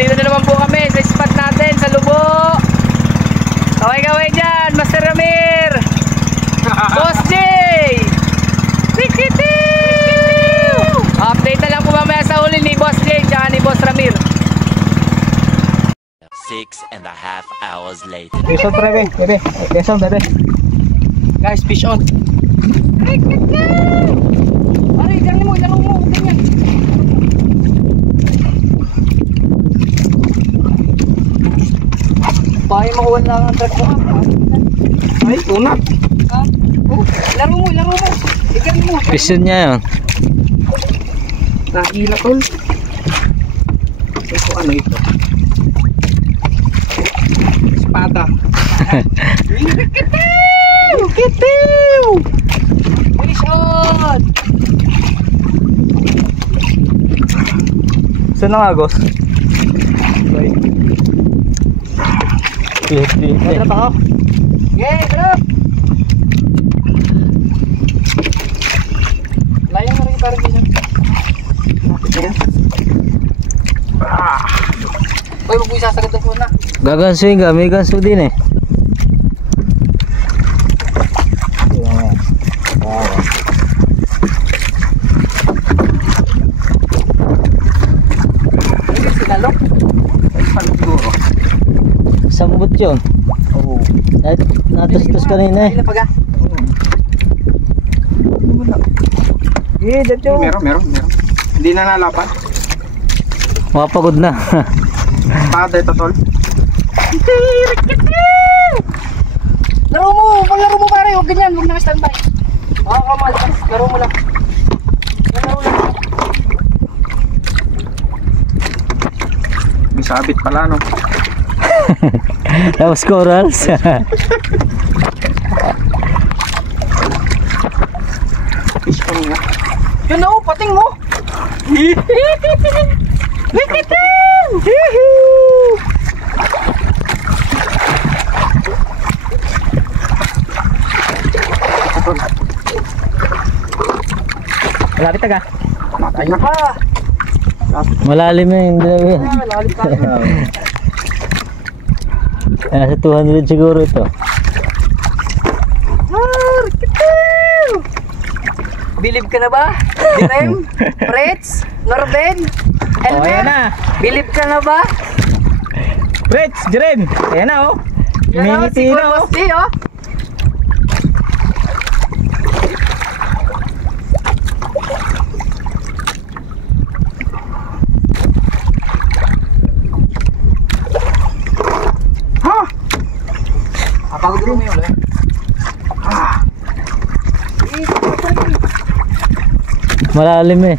nandito na naman po kami sa spot natin sa Lubo. Kaway-kaway dyan, Master Ramir, Boss J, update na lang po mamaya sa huli ni Boss J tsaka ni Boss Ramir. 6.5 hours later. Fish on, bebe. Fish on, bebe. Guys, fish on. Pare, ganyan mo, ganyan. Pahay makuha lang ang track mo. Ay, una. Oh, laro mo. Ikan mo. Fish on niya yun. Nahila tol. Ito ano ito? Espada. Kitiw! Fish on! Saan ang agos? Pihit-pihit eh. Madrap ako. Okay, drop! Layang mo rin parang ganyan. Uy, wag mo isasagad ang na. Gaganso yung may ganso din eh. Sinalok? Siguro. Sambot yun. Oo. Natustos kanina eh. Ay, napaga. Meron. Hindi na nalaban. Mapagod na. Espada ito tol. Laro mo pare, huwag ganyan, huwag naka-standby. Kamal, laro mo lang. May sabit pala no. Tapos corals. Fish on nga. Yun o, pating mo. Malapit ka. Matay na pa. Malalim na yung dilawin. Lalim tayo. Nasa 200 siguro ito. Bilib ka na ba? Direm? Freds? Norden? Oh, ayan na. Bilib ka na ba? Reds, Jeren. Ayan na oh. Yan o, Mingiti siguro na oh. Boss J oh. Ha! Apagod mo yun eh. Malalim eh.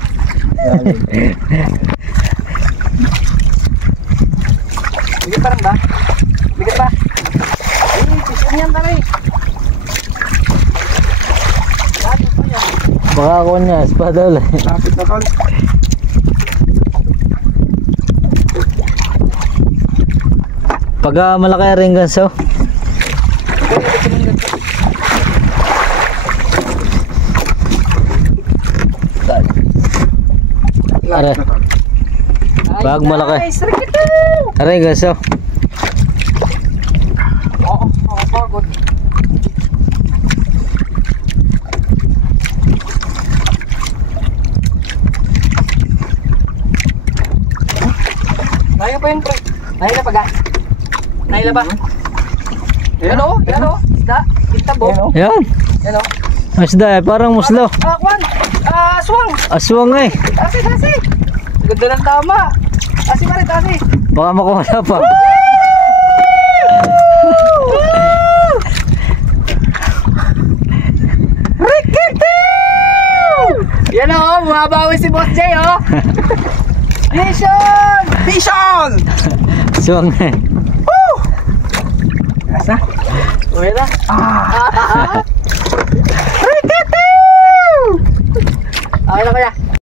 Bigat pa rin ba? Bigat ba? Pisin yan tayo. Baka ako niya, espada ulit. Lapit na tol. Pag malaki rin ganso. Are. Bag malaki. Nice, Rikito! Aray ganso. Oo, nakapagod. Nahila pa yun, pre. Nahila pa ga? Nahila ba? Yan o, isda, itabo. Yan. Yan o. Masda eh, parang muslo. Kwan, aswang. Aswang eh. Tasi. Ganda ng tama. Tasi pa rin, tasi. Baka makuha pa. Rikito! Yan o, bumabawi si Boss J o. Mission! Vision! Aswang eh. Asa? Uwi na. Rikito! Okay na kaya.